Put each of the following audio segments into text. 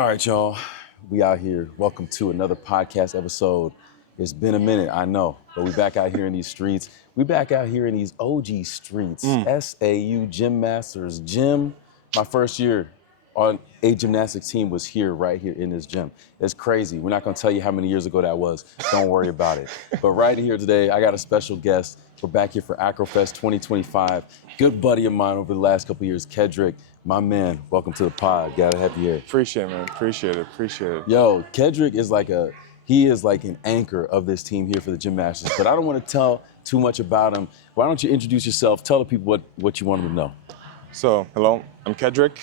All right, y'all. We out here. Welcome to another podcast episode. It's been a minute, I know, but we back out here in these streets. We back out here in these OG streets. SAU Gym Masters Gym. My first year on a gymnastics team was here, right here in this gym. It's crazy. We're not gonna tell you how many years ago that was. Don't worry about it. But right here today, I got a special guest. We're back here for Acrofest 2025. Good buddy of mine over the last couple of years, Kedrick. My man, welcome to the pod. Gotta have you here. Appreciate it, man. Appreciate it. Yo, Kedrick is like an anchor of this team here for the Gymnastics, but I don't want to tell too much about him. Why don't you introduce yourself? Tell the people what you want them to know. So, hello, I'm Kedrick.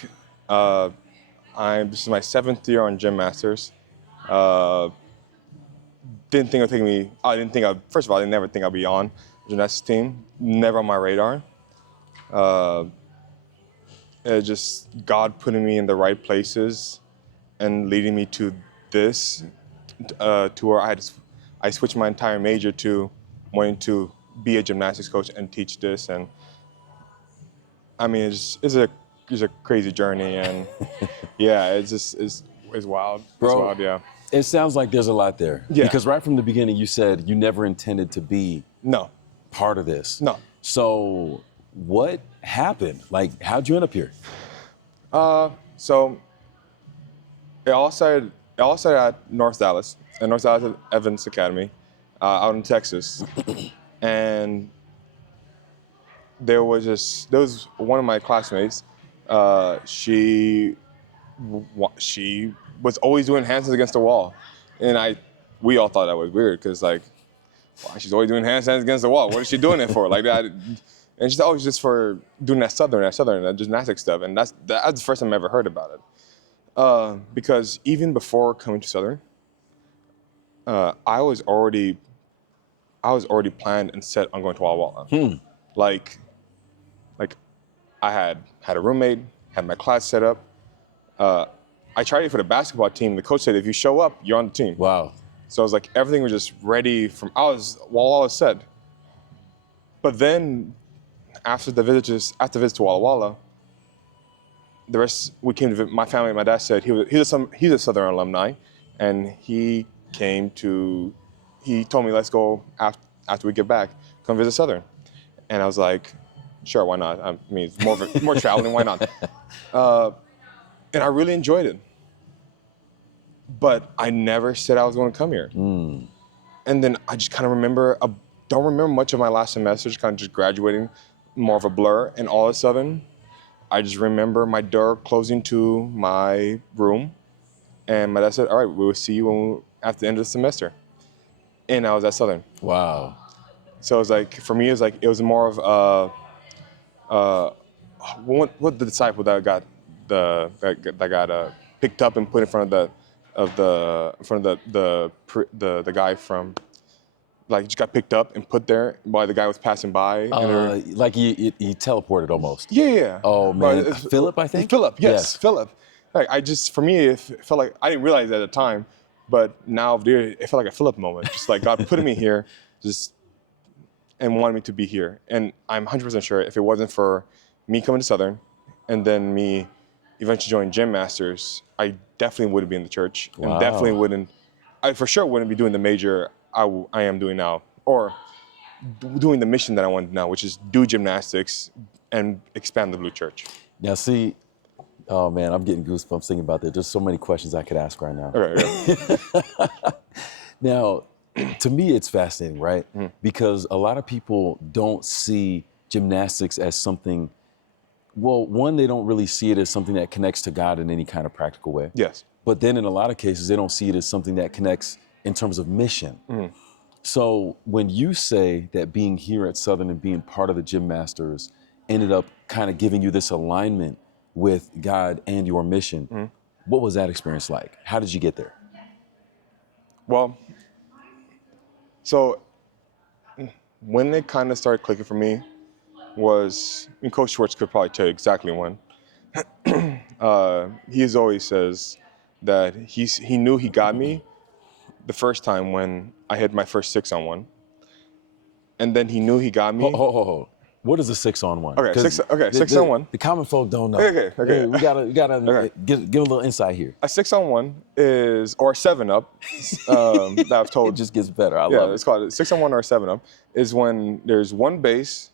This is my 7th year on Gym Masters. Didn't think it would take me, first of all, I didn't never think I'd be on the gymnastics team. Never on my radar. It's just God putting me in the right places and leading me to this, to where I switched my entire major to wanting to be a gymnastics coach and teach this. And I mean, it's a crazy journey, and yeah, it's wild. Bro, it's wild, yeah. It sounds like there's a lot there. Yeah. Because right from the beginning, you said you never intended to be part of this. No. So what happened? Like, how'd you end up here? So it all started at North Dallas Adventist Academy, out in Texas, and there was one of my classmates. She was always doing handstands against the wall, and we all thought that was weird because why she's always doing handstands against the wall? What is she doing it for? Like that. And she's always just for doing that Southern gymnastic stuff, and that's the first time I ever heard about it. Because even before coming to Southern, I was already planned and set on going to Walla Walla. Like I had a roommate, had my class set up. I tried it for the basketball team. The coach said, if you show up, you're on the team. Wow. So I was like, everything was just ready Walla Walla set. But then after the visit to Walla Walla, we came to my family. My dad said he's a Southern alumni, and he told me, let's go after we get back, come visit Southern. And I was like, sure, why not? I mean, it's more traveling, why not? And I really enjoyed it. But I never said I was going to come here. And then I just kind of don't remember much of my last semester, just kind of just graduating, more of a blur. And all of a sudden, I just remember my door closing to my room. And my dad said, all right, we will see you at the end of the semester. And I was at Southern. Wow. So it was like, for me, it was more of what the disciple that got picked up and put in front of the guy from, just got picked up and put there while the guy was passing by. Like he teleported almost. Yeah. Oh man, Philip, I think. Philip, yes. Philip. For me, it felt like I didn't realize it at the time, but now it felt like a Philip moment. Just like God put me here, and wanted me to be here. And I'm 100% sure if it wasn't for me coming to Southern, and then me eventually joining Gym Masters, I definitely wouldn't be in the church, and definitely I for sure wouldn't be doing the major I am doing now, or doing the mission that I want now, which is do gymnastics and expand the Blue Church. Now see, oh man, I'm getting goosebumps thinking about that. There's so many questions I could ask right now. Okay. Now, to me, it's fascinating, right? Because a lot of people don't see gymnastics as something, well, one, they don't really see it as something that connects to God in any kind of practical way. Yes. But then in a lot of cases, they don't see it as something that connects in terms of mission. So when you say that being here at Southern and being part of the Gym Masters ended up kind of giving you this alignment with God and your mission, what was that experience like? How did you get there? Well, so when it kind of started clicking for me was, Coach Schwartz could probably tell you exactly when. He always says that he knew he got me the first time when I hit my first 6-on-1. And then he knew he got me. What is a 6-on-1? Okay, 'Cause 6-on-1. The common folk don't know. Okay. Yeah, we gotta give a little insight here. A 6-on-1 is, or a 7-up, that I've It told. just gets better. I Yeah, love it's it. called a 6-on-1 or a 7-up, is when there's one base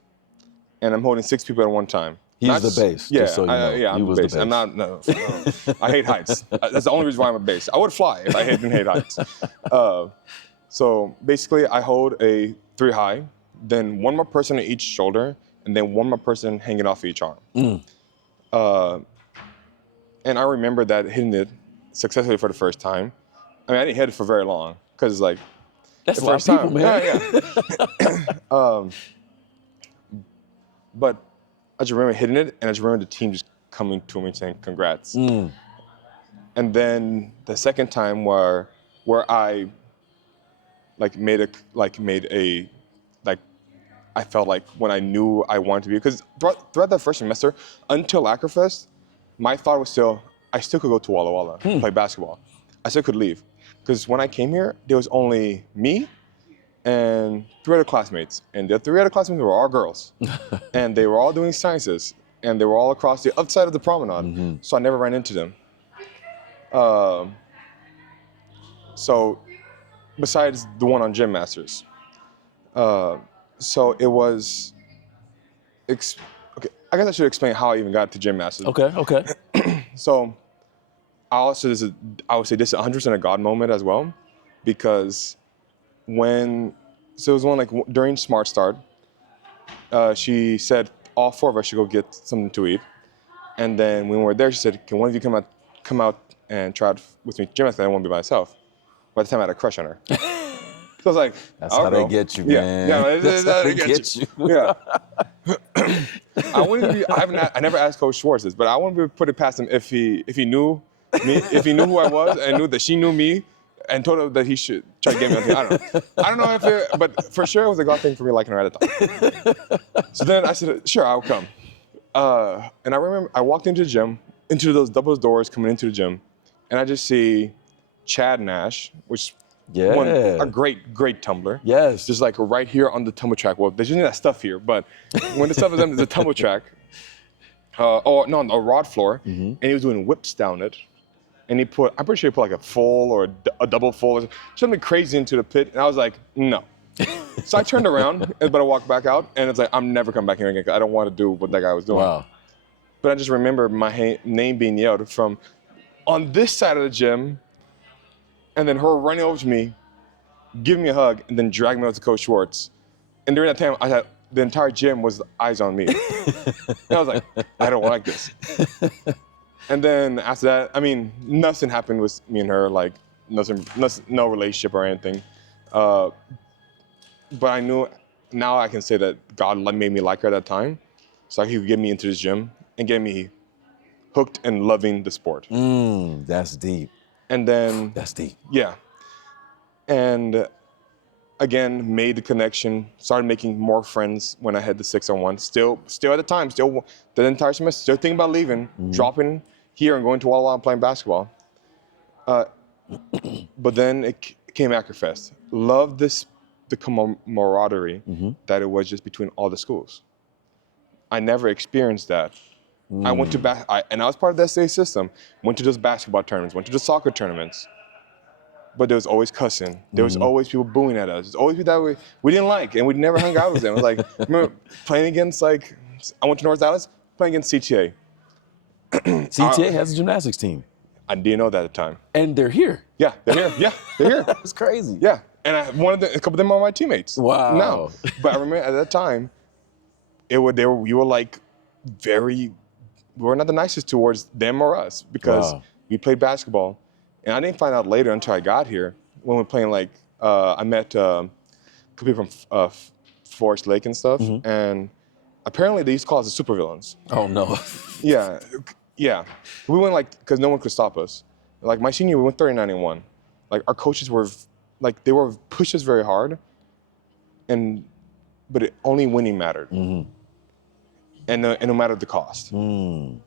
and I'm holding 6 people at one time. He's the base, Yeah, just so you know. yeah, You I'm was the the base. I'm base. not, no. I hate heights. That's the only reason why I'm a base. I would fly if I didn't hate heights. So basically, I hold a 3 high, then one more person on each shoulder, and then one more person hanging off each arm. And I remember that hitting it successfully for the first time. I mean, I didn't hit it for very long because like That's the a lot of first people, time. man. Yeah. But I just remember hitting it, and I just remember the team just coming to me saying congrats. And then the second time where I I felt like when I knew I wanted to be, because throughout that first semester until Acrofest, my thought was still I still could go to Walla Walla and play basketball. I still could leave, because when I came here there was only me and 3 other classmates, and the 3 other classmates were all girls, and they were all doing sciences, and they were all across the other side of the promenade, so I never ran into them. So besides the one on Gym Masters, so it was. Okay, I guess I should explain how I even got to Gym Masters. Okay. So I would say this is 100% a God moment as well, because it was one like during Smart Start, she said all 4 of us should go get something to eat, and then when we were there, she said, "Can one of you come out and try out with me gymnastics? I don't want to be by myself." By the time I had a crush on her, so I was like, That's how they get you, man. Yeah, That's how they get you. Yeah. I never asked Coach Schwartz this, but I wouldn't be put it past him if he knew me, if he knew who I was and knew that she knew me, and told her that he should try to get me on the team. I don't know but for sure it was a God thing for me liking her at the time. So then I said, sure, I'll come. And I remember I walked into the gym, into those double doors coming into the gym, and I just see Chad Nash, which a great tumbler. Yes. Just like right here on the tumble track. Well, there's usually that stuff here, but when the stuff is on the tumble track, on a rod floor, and he was doing whips down it. And I'm pretty sure he put like a full or a double full, or something crazy into the pit. And I was like, no. So I turned around, but I walked back out, and it's like, I'm never coming back here again, because I don't want to do what that guy was doing. Wow. But I just remember my name being yelled from on this side of the gym, and then her running over to me, giving me a hug, and then dragging me over to Coach Schwartz. And during that time, I had the entire gym was eyes on me. And I was like, I don't like this. And then after that, I mean, nothing happened with me and her, like nothing, no relationship or anything. But I knew, now I can say that God made me like her at that time, so He could get me into this gym and get me hooked and loving the sport. That's deep. And then That's deep. Yeah. And again, made the connection, started making more friends when I had the 6-on-1. Still at the time, the entire semester, still thinking about leaving, dropping here and going to Walla Walla and playing basketball. But then it came Acrofest. Loved the camaraderie that it was just between all the schools. I never experienced that. I went to and I was part of the SA system. Went to those basketball tournaments, went to the soccer tournaments. But there was always cussing. There was always people booing at us. There's always people that we didn't like, and we never hung out with them. It was like, remember playing against, like, I went to North Dallas, playing against CTA. CTA has a gymnastics team. I didn't know that at the time. And they're here. Yeah, they're here. Yeah, they're here. That's crazy. Yeah, and a couple of them are my teammates. Wow. Now, but I remember at that time, we were like we were not the nicest towards them or us, because we played basketball. And I didn't find out later until I got here, when we were playing, like, I met a couple people from Forest Lake and stuff, and apparently they used to call us the supervillains. Oh, no. Yeah. We went, like, because no one could stop us. Like, my senior year, we went 39-1. Like, our coaches were, like, they were pushed us very hard, but only winning mattered. And no matter the cost. And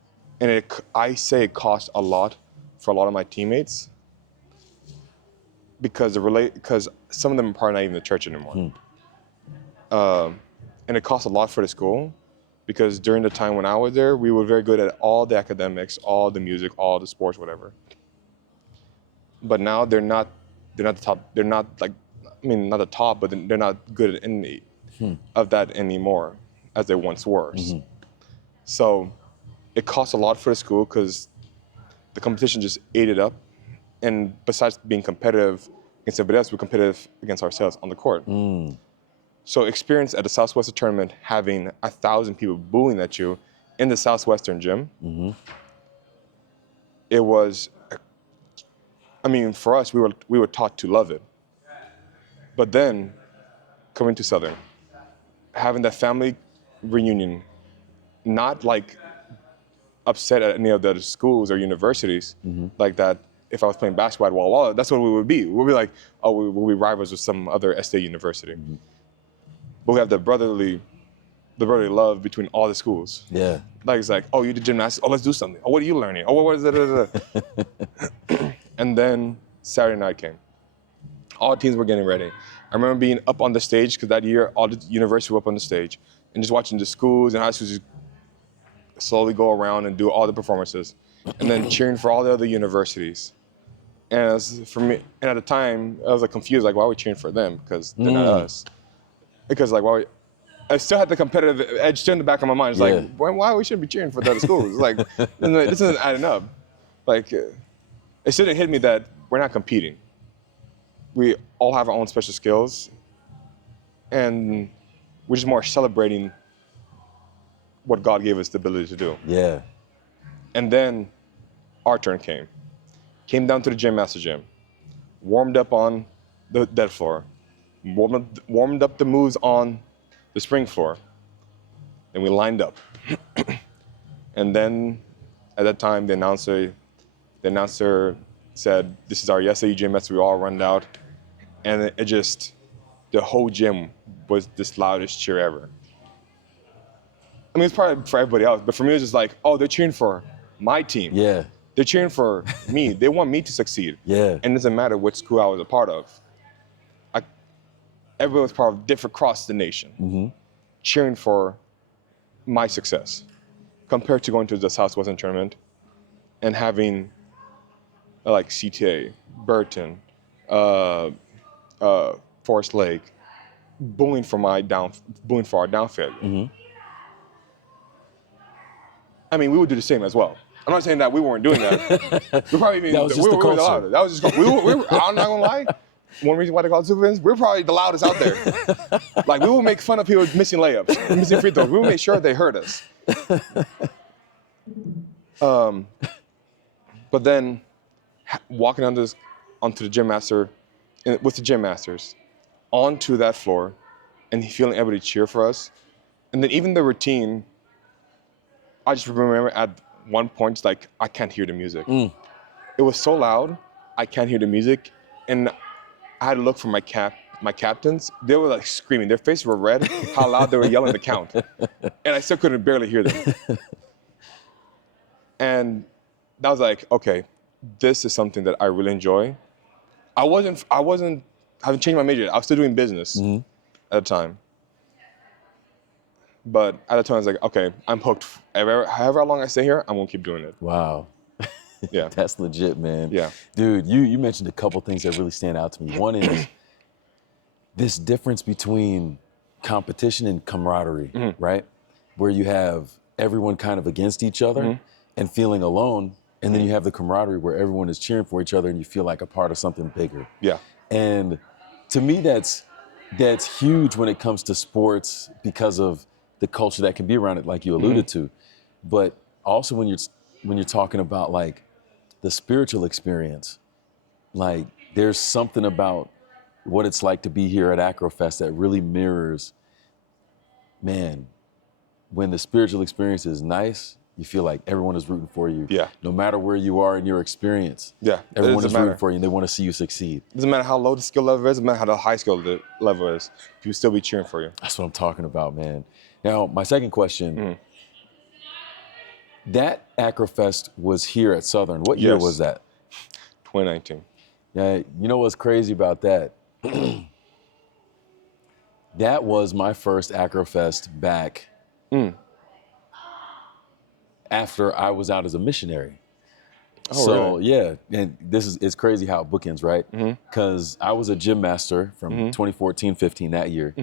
I say it cost a lot for a lot of my teammates, because some of them are probably not even in the church anymore. And it costs a lot for the school. because during the time when I was there, we were very good at all the academics, all the music, all the sports, whatever. But now they're not the top. They're not like, I mean, not the top, but they're not good at any of that anymore as they once were. So it costs a lot for the school because the competition just ate it up. And besides being competitive against everybody else, we're competitive against ourselves on the court. So experience at the Southwestern tournament, having 1,000 people booing at you in the Southwestern gym, it was, I mean, for us, we were taught to love it. But then coming to Southern, having that family reunion, not like upset at any of the other schools or universities like that. If I was playing basketball at Walla Walla, that's what we would be. We'll be like, oh, we'll be rivals with some other state university. But we have the brotherly love between all the schools. Yeah. Like, it's like, oh, you did gymnastics? Oh, let's do something. Oh, what are you learning? Oh, what is it? And then Saturday night came. All teams were getting ready. I remember being up on the stage, because that year, all the universities were up on the stage, and just watching the schools and high schools just slowly go around and do all the performances, and then cheering for all the other universities. And for me, and at the time, I was like confused, like, why are we cheering for them? Because they're not us. Because like, I still had the competitive edge still in the back of my mind. It's like, why we shouldn't be cheering for the other schools? Like, this isn't adding up. Like, it still didn't hit me that we're not competing. We all have our own special skills, and we're just more celebrating what God gave us the ability to do. Yeah. And then our turn came down to the gym master gym, warmed up on the dead floor, warmed up the moves on the spring floor, and we lined up. And then at that time, the announcer said, this is our SAU gym master. We all run out. And it just, the whole gym was this loudest cheer ever. I mean, it's probably for everybody else, but for me, it was just like, oh, they're cheering for my team. Yeah. They're cheering for me. They want me to succeed. Yeah. And it doesn't matter what school I was a part of. Everyone was part of different across the nation, cheering for my success, compared to going to the Southwestern tournament and having like CTA, Burton, Forest Lake, booing for our down failure. I mean, we would do the same as well. I'm not saying that we weren't doing that. We probably that was just the culture. Loudest. That was just we were I'm not gonna lie. One reason why they call it super fans, we're probably the loudest out there. Like, we will make fun of people missing layups, missing free throws. We will make sure they heard us. But then walking onto the gym master, with the gym masters, onto that floor, and feeling everybody cheer for us. And then even the routine, I just remember at one point, it's like, I can't hear the music. It was so loud, I can't hear the music. And I had to look for my captains. They were like screaming. Their faces were red, how loud they were yelling the count. And I still couldn't barely hear them. And that was like, okay, this is something that I really enjoy. I haven't changed my major yet. I was still doing business at the time. But at the time, I was like, okay, I'm hooked. However long I stay here, I'm gonna keep doing it. Wow. Yeah. That's legit, man. Yeah. Dude, you mentioned a couple things that really stand out to me. One is this difference between competition and camaraderie, right? Where you have everyone kind of against each other and feeling alone, and then you have the camaraderie where everyone is cheering for each other and you feel like a part of something bigger. Yeah. And to me, that's huge when it comes to sports because of the culture that can be around it, like you alluded to. But also when you're talking about like the spiritual experience, like there's something about what it's like to be here at Acrofest that really mirrors, man, when the spiritual experience is nice, you feel like everyone is rooting for you. Yeah. No matter where you are in your experience. Yeah. Everyone is rooting for you and they want to see you succeed. It doesn't matter how low the skill level is, it doesn't matter how the high skill level is. People still be cheering for you. That's what I'm talking about, man. Now, my second question, that Acrofest was here at Southern. What year was that? 2019. Yeah, you know what's crazy about that? That was my first Acrofest back after I was out as a missionary. Oh, So really? yeah, and it's crazy how it bookends, right? Because I was a gym master from 2014-15 that year.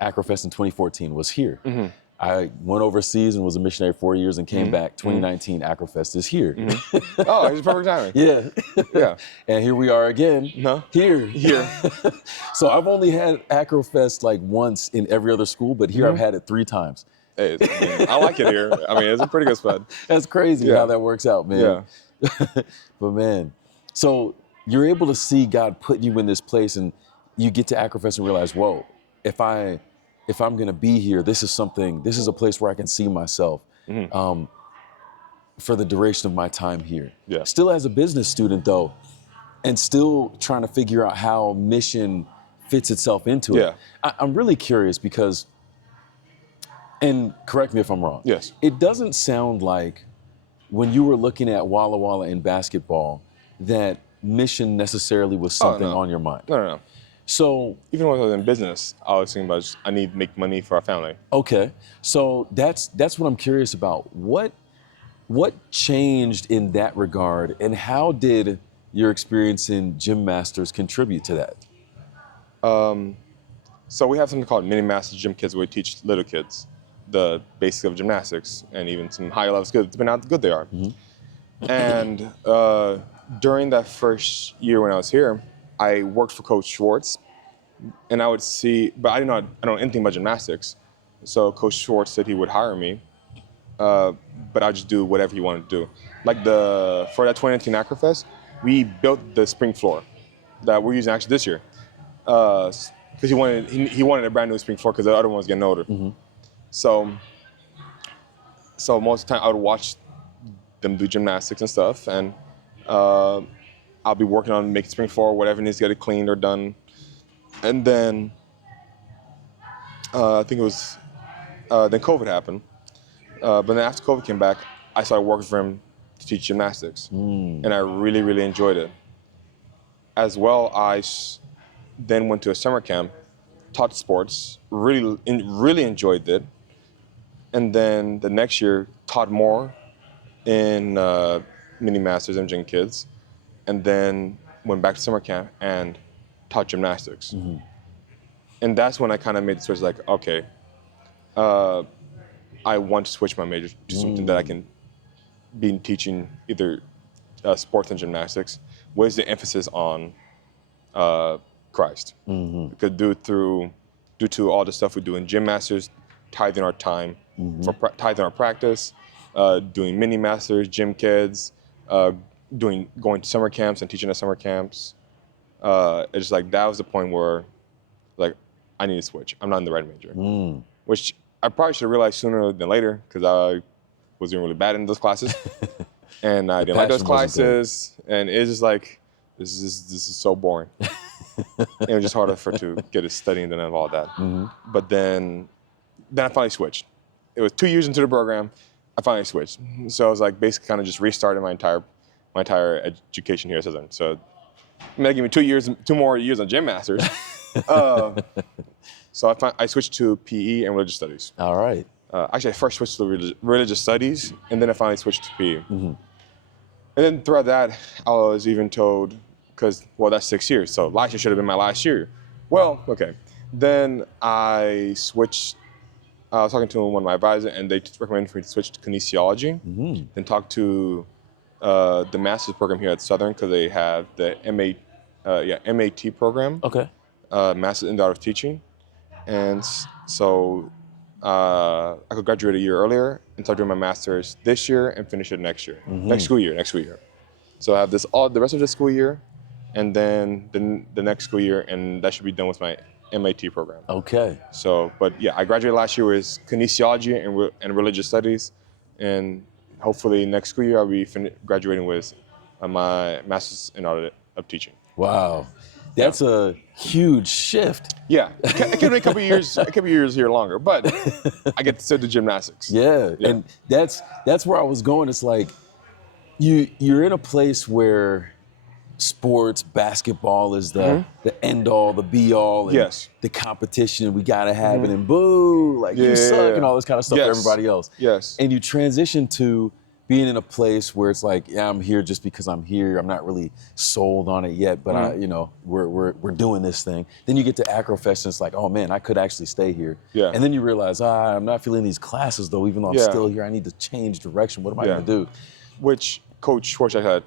Acrofest in 2014 was here. I went overseas and was a missionary 4 years and came back. 2019 Acrofest is here. Oh, it's perfect timing. Yeah. Yeah. And here we are again. Here. Here. So I've only had Acrofest like once in every other school, but here I've had it 3 times. Hey, I like it here. I mean, it's a pretty good spot. That's crazy how that works out, man. Yeah. But man, so you're able to see God put you in this place, and you get to Acrofest and realize, whoa, if I'm gonna be here, this is a place where I can see myself for the duration of my time here. Yeah. Still as a business student though, and still trying to figure out how mission fits itself into it. I'm really curious because, and correct me if I'm wrong. Yes. It doesn't sound like when you were looking at Walla Walla in basketball that mission necessarily was something on your mind. No. So Even when I was in business, I was thinking about I need to make money for our family. okay, so that's what I'm curious about. What changed in that regard, and how did your experience in Gym Masters contribute to that? So we have something called Mini Masters Gym Kids, where we teach little kids the basics of gymnastics and even some higher level skills, depending on how good they are. And during that first year when I was here, I worked for Coach Schwartz, and I would see, but I don't know anything about gymnastics. So Coach Schwartz said he would hire me, but I'd just do whatever he wanted to do. Like for that 2019 Acrofest, we built the spring floor that we're using actually this year, because he wanted a brand new spring floor because the other one was getting older. So most of the time I would watch them do gymnastics and stuff, and I'll be working on making spring floor, whatever needs to get it cleaned or done. And then I think it was then COVID happened. But then after COVID came back, I started working for him to teach gymnastics, and I really, really enjoyed it. As well, I then went to a summer camp, taught sports, really enjoyed it. And then the next year, taught more in Mini Masters and Gym Kids, and then went back to summer camp and taught gymnastics. And that's when I kind of made the switch, like, okay, I want to switch my major to something that I can be teaching either sports and gymnastics with the emphasis on Christ. Because due to all the stuff we do in Gym Masters, tithing our time, tithing our practice, doing Mini Masters, Gym Kids, going to summer camps and teaching at summer camps. It's just like that was the point where, like, I need to switch. I'm not in the right major, which I probably should have realized sooner than later because I was doing really bad in those classes, and I didn't like those classes, and it's just like this is so boring. It was just harder to get it studying than all that. But then I finally switched. It was 2 years into the program, I finally switched. So I was like basically kind of just restarting my entire education here at Southern. So that gave me 2 more years on Gym Masters. So I switched to PE and religious studies. All right. Actually, I first switched to religious studies, and then I finally switched to PE. And then throughout that, I was even told, that's 6 years, so last year should have been my last year. Well, okay. Then I switched. I was talking to one of my advisors, and they recommended for me to switch to kinesiology. Then talk to the master's program here at Southern, because they have the MAT program. Okay. Master's in the Art of Teaching. And so I could graduate a year earlier and start doing my master's this year and finish it next year. Next school year. So I have the rest of the school year, and then the next school year, and that should be done with my MAT program. Okay. So, but yeah, I graduated last year with kinesiology and religious studies, and hopefully next school year I'll be graduating with my master's in art of teaching. Wow, that's a huge shift. Yeah, it could be a couple of years. It could be years here longer, but I get to do gymnastics. Yeah, and that's where I was going. It's like you're in a place where sports, basketball is the end all, the be all, and the competition, we gotta have it, and boo, like you suck, and all this kind of stuff for everybody else. Yes. And you transition to being in a place where it's like, yeah, I'm here just because I'm here. I'm not really sold on it yet, but we're doing this thing. Then you get to Acrofest and it's like, oh man, I could actually stay here. Yeah. And then you realize, I'm not feeling these classes though, even though I'm Yeah. still here. I need to change direction. What am I gonna do? Which Coach Schwartz had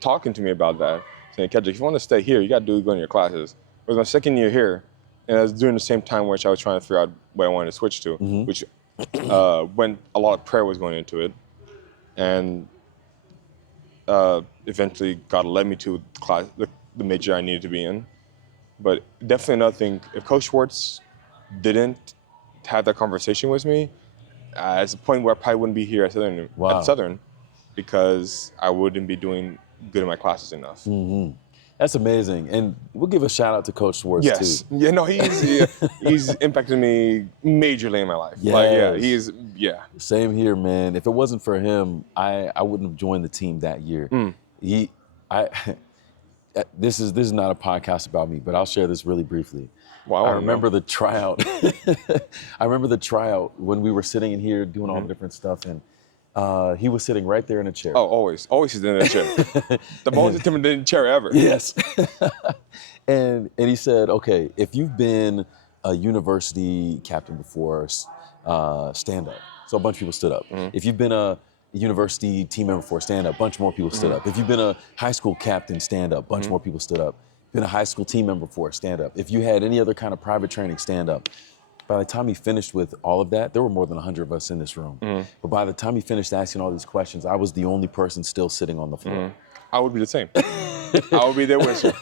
talking to me about that, saying, Kedrick, if you want to stay here, you got to go to your classes. It was my second year here, and I was during the same time which I was trying to figure out what I wanted to switch to, which when a lot of prayer was going into it. And eventually God led me to the major I needed to be in. But definitely another thing, if Coach Schwartz didn't have that conversation with me, it's a point where I probably wouldn't be here at Southern because I wouldn't be doing good in my classes enough. That's amazing. And we'll give a shout out to Coach Schwartz too. Yeah, no, he's impacted me majorly in my life. Yes. Like, Same here, man. If it wasn't for him, I wouldn't have joined the team that year. This is not a podcast about me, but I'll share this really briefly. Well, I remember the tryout. I remember the tryout when we were sitting in here doing all the different stuff, and he was sitting right there in a chair. Oh, always he's in a chair. The most intimidating chair ever. Yes. and he said, okay, if you've been a university captain before, stand up. So a bunch of people stood up. If you've been a university team member before, stand up. A bunch more people stood up. If you've been a high school captain, stand up. A bunch more people stood up. Been a high school team member before, stand up. If you had any other kind of private training, stand up. By the time he finished with all of that, there were more than 100 of us in this room. But by the time he finished asking all these questions, I was the only person still sitting on the floor. I would be the same. I would be there with you.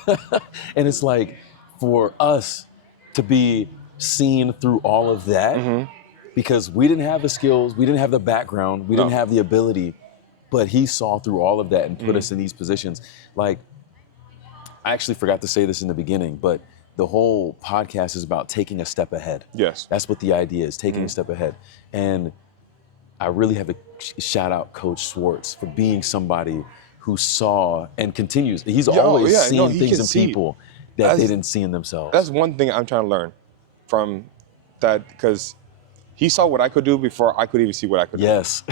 And it's like, for us to be seen through all of that, because we didn't have the skills, we didn't have the background, we didn't have the ability, but he saw through all of that and put us in these positions. Like, I actually forgot to say this in the beginning, but the whole podcast is about taking a step ahead. Yes. That's what the idea is, taking a step ahead. And I really have to shout out Coach Schwartz for being somebody who saw and continues. He's always seen things in people that they didn't see in themselves. That's one thing I'm trying to learn from that, because he saw what I could do before I could even see what I could do. Yes.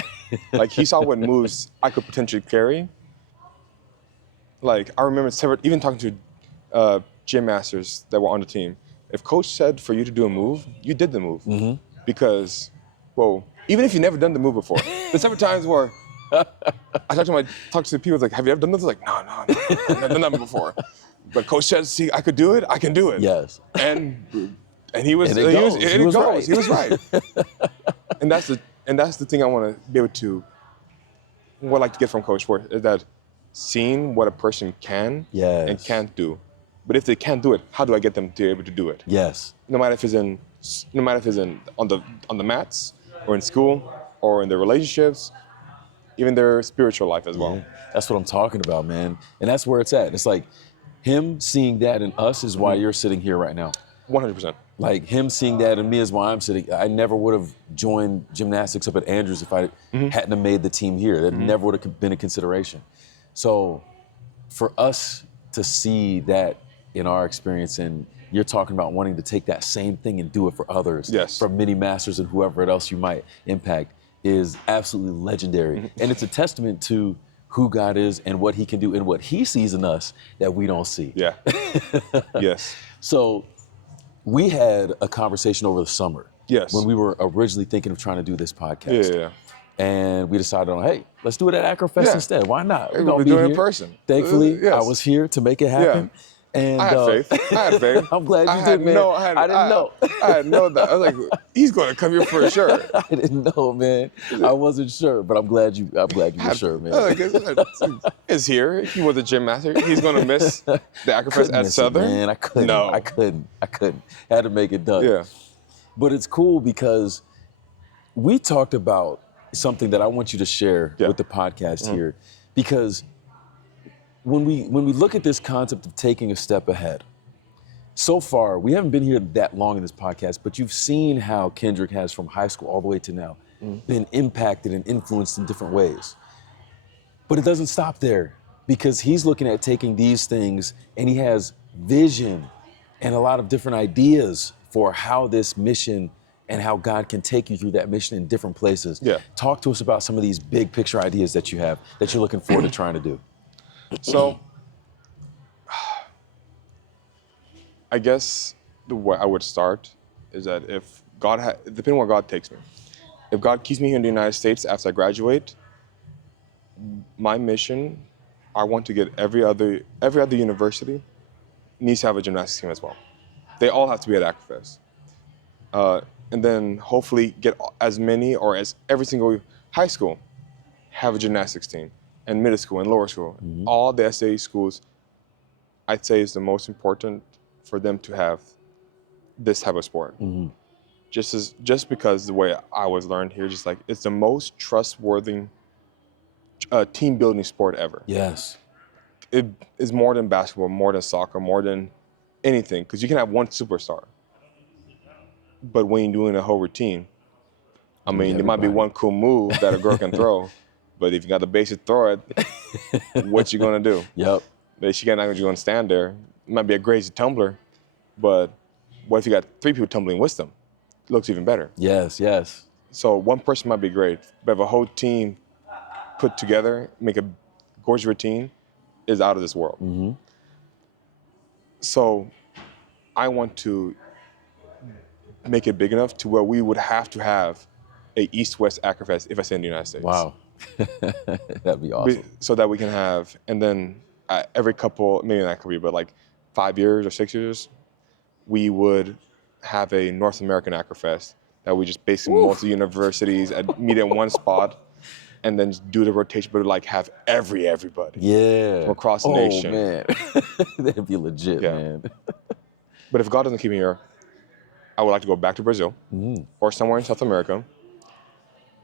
Like, he saw what moves I could potentially carry. Like, I remember even talking to gym masters that were on the team. If coach said for you to do a move, you did the move. Because, well, even if you've never done the move before, there's several times where I talk to people like, have you ever done this? Like, no, I've never done that before. But coach said, see, I could do it, I can do it. Yes. And he was right. He was right. And that's the thing I want to be able to, what I like to get from Coach Schwartz is that seeing what a person can and can't do. But if they can't do it, how do I get them to be able to do it? Yes. No matter if it's on the mats or in school or in their relationships, even their spiritual life as well. Yeah. That's what I'm talking about, man. And that's where it's at. It's like him seeing that in us is why you're sitting here right now. 100%. Like, him seeing that in me is why I'm sitting. I never would have joined gymnastics up at Andrews if I hadn't have made the team here. That never would have been a consideration. So for us to see that in our experience, and you're talking about wanting to take that same thing and do it for others, for mini masters and whoever else you might impact, is absolutely legendary. And it's a testament to who God is and what he can do and what he sees in us that we don't see. Yeah. Yes. So we had a conversation over the summer. Yes. When we were originally thinking of trying to do this podcast. Yeah. And we decided on, hey, let's do it at Acrofest instead. Why not? We're gonna be do it here. in person. Thankfully, Yes. I was here to make it happen. Yeah. And I had faith. I'm glad you did, man. I didn't know. I didn't know that. I was like, he's going to come here for sure. I didn't know, man. I wasn't sure, but I'm glad you were sure, man. Is here. He was a gym master. He's going to miss the Acrofest at Southern. Man, I couldn't. No. I couldn't. Had to make it done. Yeah. But it's cool because we talked about something that I want you to share with the podcast here, because when we look at this concept of taking a step ahead, so far, we haven't been here that long in this podcast, but you've seen how Kedrick has, from high school all the way to now, been impacted and influenced in different ways. But it doesn't stop there, because he's looking at taking these things and he has vision and a lot of different ideas for how this mission and how God can take you through that mission in different places. Yeah. Talk to us about some of these big picture ideas that you have that you're looking forward to trying to do. So, I guess the way I would start is that if depending on where God takes me, if God keeps me here in the United States after I graduate, my mission, I want to get every other university needs to have a gymnastics team as well. They all have to be at Acrofest. And then hopefully get as many or as every single high school have a gymnastics team, and middle school and lower school. All the SAE schools, I'd say is the most important for them to have this type of sport. Just because the way I was learned here, just like it's the most trustworthy team building sport ever. Yes. It is more than basketball, more than soccer, more than anything, because you can have one superstar. But when you're doing a whole routine, I mean, there might be one cool move that a girl can throw, but if you got the base to throw it, what you gonna do? Yep. She not gonna stand there. It might be a crazy tumbler, but what if you got 3 people tumbling with them? It looks even better. Yes, yes. So one person might be great, but if a whole team put together, make a gorgeous routine, is out of this world. So I want to make it big enough to where we would have to have a East-West Acrofest if I stay in the United States. Wow. That'd be awesome. So that we can have, and then every couple, maybe not couple, but like 5 years or 6 years, we would have a North American Acrofest that we just basically multi universities meet at one spot, and then do the rotation, but like have everybody. Yeah. From across the nation. Oh man, that'd be legit, man. But if God doesn't keep me here, I would like to go back to Brazil or somewhere in South America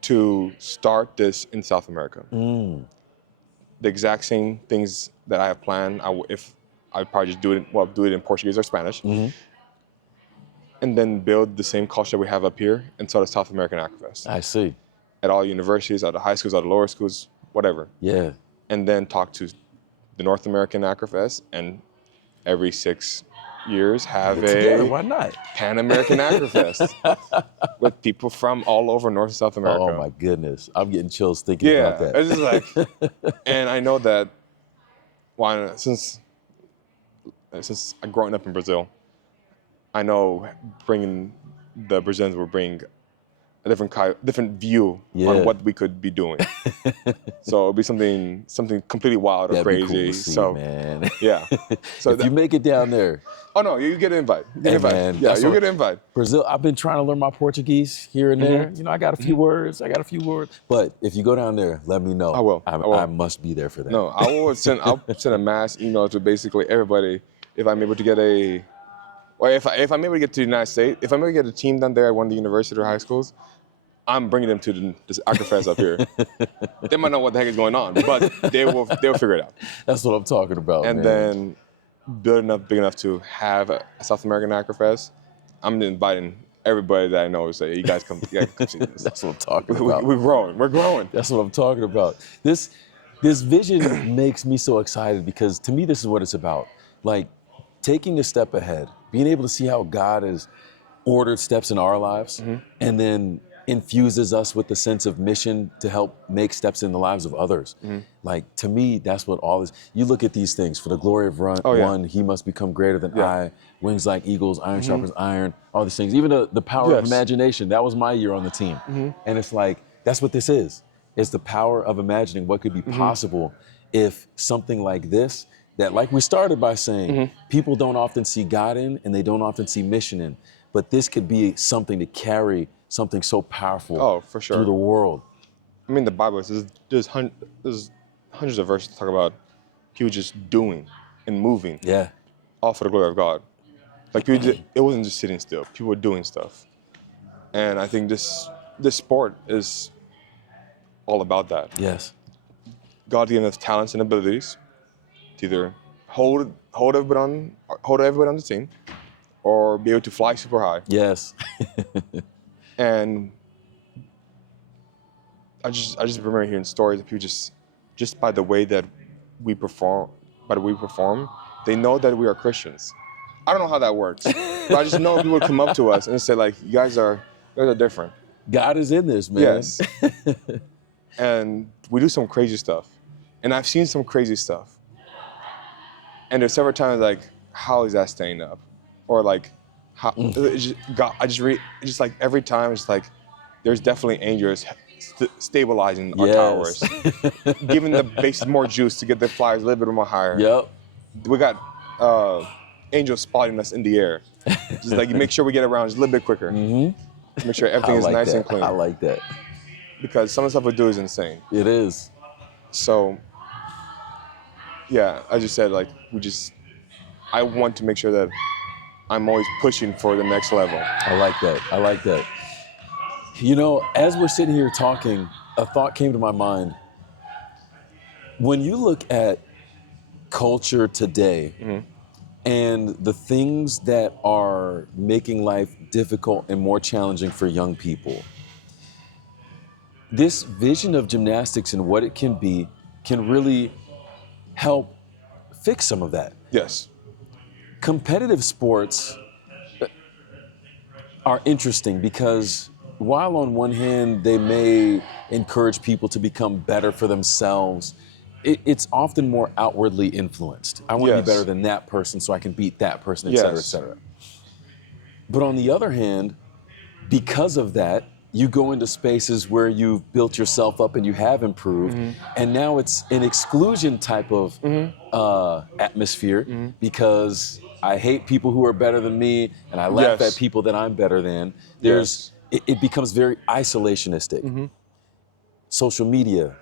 to start this in South America. The exact same things that I have planned, I'd probably just do it in Portuguese or Spanish, and then build the same culture we have up here and start a South American Acrofest. I see. At all universities, at the high schools, at the lower schools, whatever. Yeah. And then talk to the North American Acrofest, and every 6 years have Why not? Pan American Acrofest with people from all over North and South America. Oh my goodness, I'm getting chills thinking about that. It's just like, and I know that since growing up in Brazil, I know bringing the Brazilians will bring a different view on what we could be doing. So it'll be something completely wild or That'd crazy. Be cool to see, so man. Yeah. So if you make it down there. Oh no, you get an invite. You get an man, invite. Yeah, you get an invite. Brazil, I've been trying to learn my Portuguese here and there. You know, I got a few words. But if you go down there, let me know. I will. I must be there for that. No, I'll send a mass email to basically everybody if I'm able to get if I'm able to get to the United States, if I'm able to get a team down there at one of the university or high schools, I'm bringing them to this Acrofest up here. They might know what the heck is going on, but they'll figure it out. That's what I'm talking about. And then big enough to have a South American Acrofest. I'm inviting everybody that I know to say, you guys come see this. That's what I'm talking about. We're growing. That's what I'm talking about. This vision makes me so excited because to me, this is what it's about. Like taking a step ahead, being able to see how God has ordered steps in our lives, and then infuses us with the sense of mission to help make steps in the lives of others. Like to me, that's what all this. You look at these things for the glory of one. He must become greater than I. Wings like eagles, iron sharpens iron. All these things. Even the power of imagination. That was my year on the team, and it's like that's what this is. It's the power of imagining what could be possible if something like this. That, like we started by saying, people don't often see God in, and they don't often see mission in. But this could be something to carry something so powerful for sure. through the world. I mean, the Bible says there's hundreds of verses that talk about people just doing and moving. Yeah. All for the glory of God. Like it wasn't just sitting still. People were doing stuff. And I think this sport is all about that. Yes. God gave us talents and abilities to either hold everybody on the team or be able to fly super high. Yes. And I just remember hearing stories of people just by the way that we perform, they know that we are Christians. I don't know how that works, but I just know people would come up to us and say like, you guys are They're different. God is in this, man. Yes. And we do some crazy stuff. And I've seen some crazy stuff. And there's several times like, how is that staying up? Or like, how? It's just, God, it's just like every time it's like, there's definitely angels stabilizing our towers, giving the bases more juice to get the flyers a little bit more higher. Yep. We got angels spotting us in the air. Just like make sure we get around just a little bit quicker. Make sure everything is nice and clean. I like that. Because some of the stuff we do is insane. It is. So, yeah, as you said, like I want to make sure that I'm always pushing for the next level. I like that. I like that. You know, as we're sitting here talking, a thought came to my mind. When you look at culture today and the things that are making life difficult and more challenging for young people, this vision of gymnastics and what it can be can really help fix some of that. Yes. Competitive sports are interesting because while on one hand they may encourage people to become better for themselves, it's often more outwardly influenced. I want to be better than that person so I can beat that person, et cetera, et cetera. But on the other hand, because of that, you go into spaces where you've built yourself up and you have improved, and now it's an exclusion type of atmosphere because I hate people who are better than me and I laugh at people that I'm better than. It becomes very isolationistic. Social media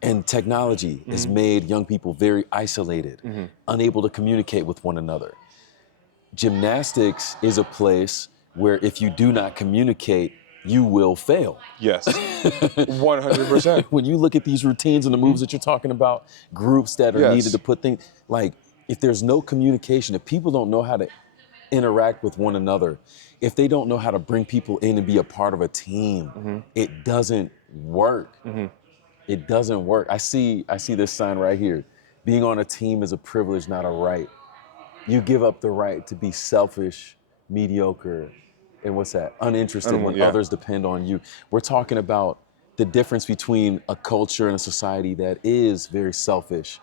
and technology has made young people very isolated, unable to communicate with one another. Gymnastics is a place where if you do not communicate, you will fail. Yes, 100%. When you look at these routines and the moves that you're talking about, groups that are needed to put things, like if there's no communication, if people don't know how to interact with one another, if they don't know how to bring people in and be a part of a team, it doesn't work. It doesn't work. I see this sign right here. Being on a team is a privilege, not a right. You give up the right to be selfish, mediocre, and what's that? Uninterested when others depend on you. We're talking about the difference between a culture and a society that is very selfish,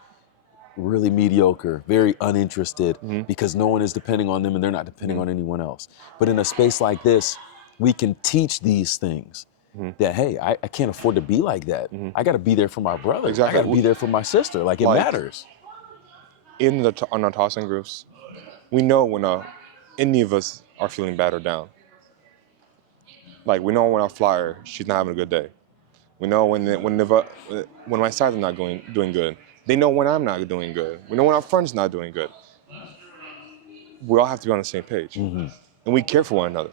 really mediocre, very uninterested, because no one is depending on them and they're not depending on anyone else. But in a space like this, we can teach these things. That, hey, I can't afford to be like that. I got to be there for my brother. Exactly. I got to be there for my sister. Like, it matters. On our tossing groups, we know when any of us are feeling bad or down. Like, we know when our flyer, she's not having a good day. We know when my sides are not doing good. They know when I'm not doing good. We know when our friend's not doing good. We all have to be on the same page. And we care for one another.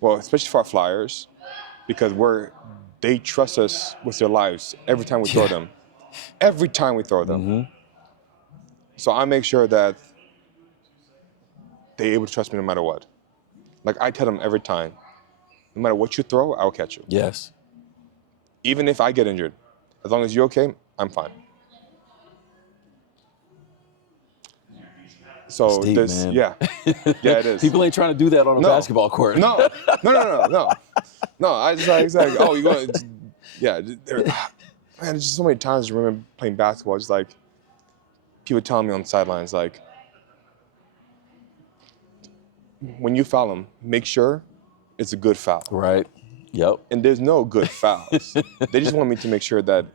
Well, especially for our flyers, because they trust us with their lives every time we throw them. Every time we throw them. So I make sure that they're able to trust me no matter what. Like I tell them every time, no matter what you throw, I'll catch you. Yes. Even if I get injured, as long as you're okay, I'm fine. So deep, man. Yeah, it is. People ain't trying to do that on a basketball court. No. I just like, oh, you're going, man. There's just so many times I remember playing basketball. Just like people telling me on the sidelines, like, when you foul them, make sure it's a good foul. Right. Yep. And there's no good fouls. They just want me to make sure that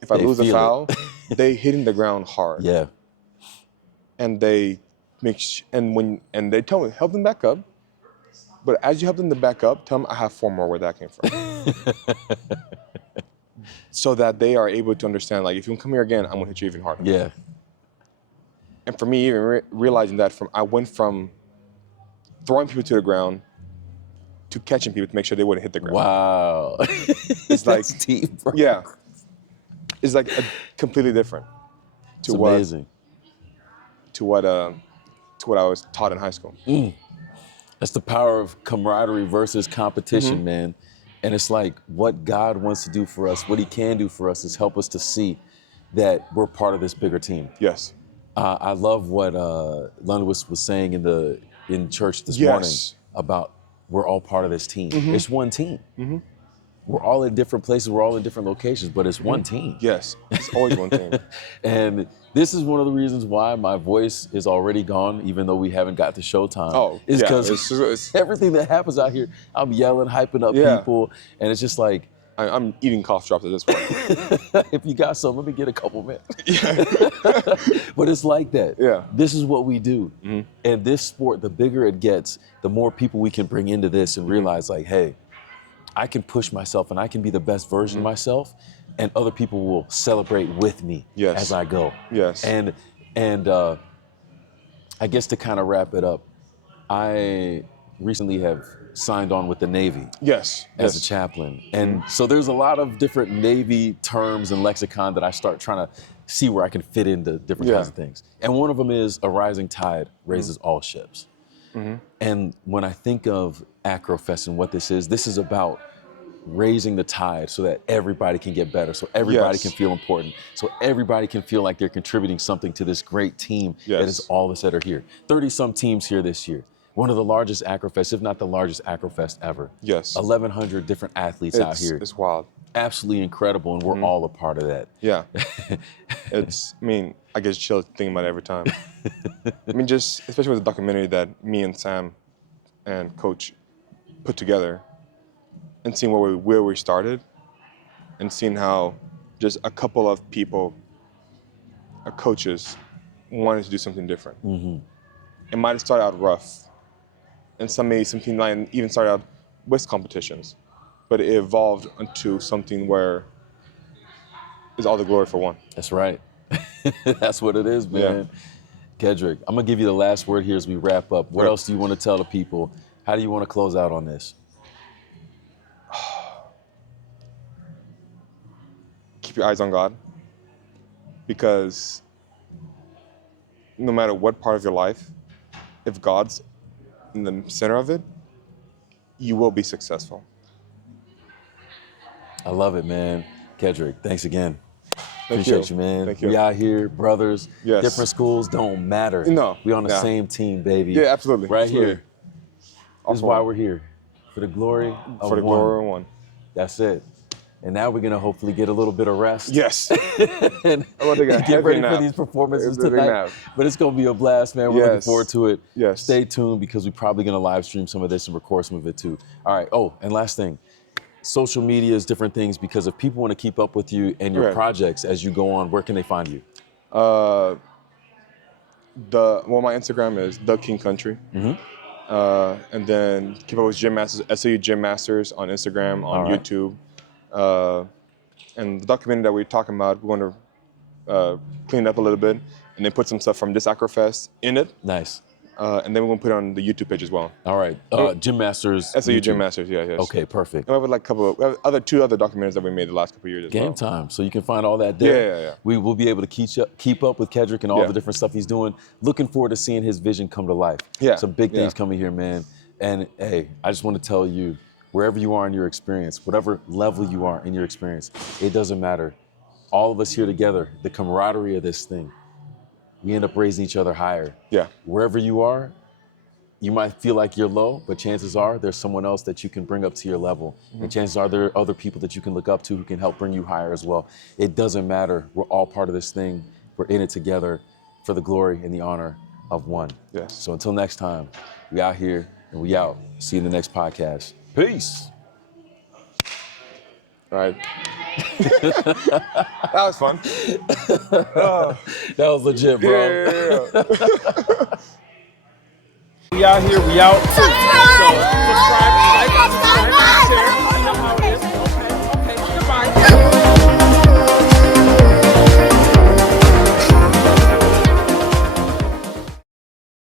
if I lose a foul, they hitting the ground hard. Yeah. And they and they tell me, help them back up. But as you help them to back up, tell them I have 4 more where that came from. So that they are able to understand, like, if you come here again, I'm gonna hit you even harder. Yeah. And for me, even realizing that I went from throwing people to the ground to catching people to make sure they wouldn't hit the ground. Wow. It's like deep, bro. Yeah. It's like completely different to amazing. To what I was taught in high school. That's the power of camaraderie versus competition, man. And it's like what God wants to do for us, what he can do for us is help us to see that we're part of this bigger team. Yes. I love what Lundwist was saying in church this morning about we're all part of this team. Mm-hmm. It's one team. Mm-hmm. We're all in different places, we're all in different locations, but it's one team. Yes, it's always one team. And this is one of the reasons why my voice is already gone, even though we haven't got to showtime. Oh, is yeah, because it's everything that happens out here, I'm yelling, hyping up people, and it's just like, I'm eating cough drops at this point. if you got some, let me get a couple, man. Yeah. But it's like that. Yeah. This is what we do. Mm-hmm. And this sport, the bigger it gets, the more people we can bring into this and realize like, hey, I can push myself and I can be the best version of myself, and other people will celebrate with me as I go. Yes. And I guess to kind of wrap it up, I recently have signed on with the Navy as a chaplain. And so there's a lot of different Navy terms and lexicon that I start trying to see where I can fit into different kinds of things. And one of them is a rising tide raises all ships. Mm-hmm. And when I think of Acrofest and what this is about raising the tide so that everybody can get better, so everybody can feel important, so everybody can feel like they're contributing something to this great team that is all of us that are here. 30-some teams here this year. One of the largest Acrofests, if not the largest Acrofest ever. Yes. 1,100 different athletes out here. It's wild. Absolutely incredible, and we're all a part of that. Yeah. I get chills thinking about it every time. Just especially with the documentary that me and Sam and Coach put together, and seeing where we started, and seeing how just a couple of people, coaches, wanted to do something different. Mm-hmm. It might have started out rough, and something like even started out with competitions, but it evolved into something where it's all the glory for one. That's right. That's what it is, man. Yeah. Kedrick, I'm gonna give you the last word here as we wrap up. What else do you want to tell the people? How do you want to close out on this? Keep your eyes on God, because no matter what part of your life, if God's in the center of it, you will be successful. I love it, man. Kedrick, thanks again. Appreciate you, man. Thank you. We out here, brothers. Yes. Different schools don't matter. No. We on the same team, baby. Yeah, absolutely. Right absolutely. here. This is why we're here. For the glory of one. For the glory of one. That's it. And now we're gonna hopefully get a little bit of rest. Yes. And I'm about to get ready for these performances tonight. But it's gonna be a blast, man. We're looking forward to it. Yes. Stay tuned, because we're probably gonna live stream some of this and record some of it too. All right. Oh, and last thing. Social media is different things, because if people want to keep up with you and your projects as you go on, where can they find you? My Instagram is The King Country. Mm-hmm. And then keep up with Gym Masters, SAU Gym Masters on Instagram, on YouTube. And the documentary that we're talking about, we're going to clean it up a little bit and then put some stuff from this Acrofest in it. Nice. And then we're going to put it on the YouTube page as well. All right. Gym Masters. SAU Gym Masters, yes. Okay, perfect. And we have two other documentaries that we made the last couple of years as well. Game time. So you can find all that there. Yeah. We will be able to keep up with Kedrick and all the different stuff he's doing. Looking forward to seeing his vision come to life. Yeah. Some big things coming here, man. And hey, I just want to tell you, wherever you are in your experience, whatever level you are in your experience, it doesn't matter. All of us here together, the camaraderie of this thing, we end up raising each other higher. Yeah. Wherever you are, you might feel like you're low, but chances are there's someone else that you can bring up to your level. Mm-hmm. And chances are there are other people that you can look up to who can help bring you higher as well. It doesn't matter. We're all part of this thing. We're in it together for the glory and the honor of one. Yes. So until next time, we out here and we out. See you in the next podcast. Peace. All right. That was fun. That was legit, bro. Yeah. We out here, we out.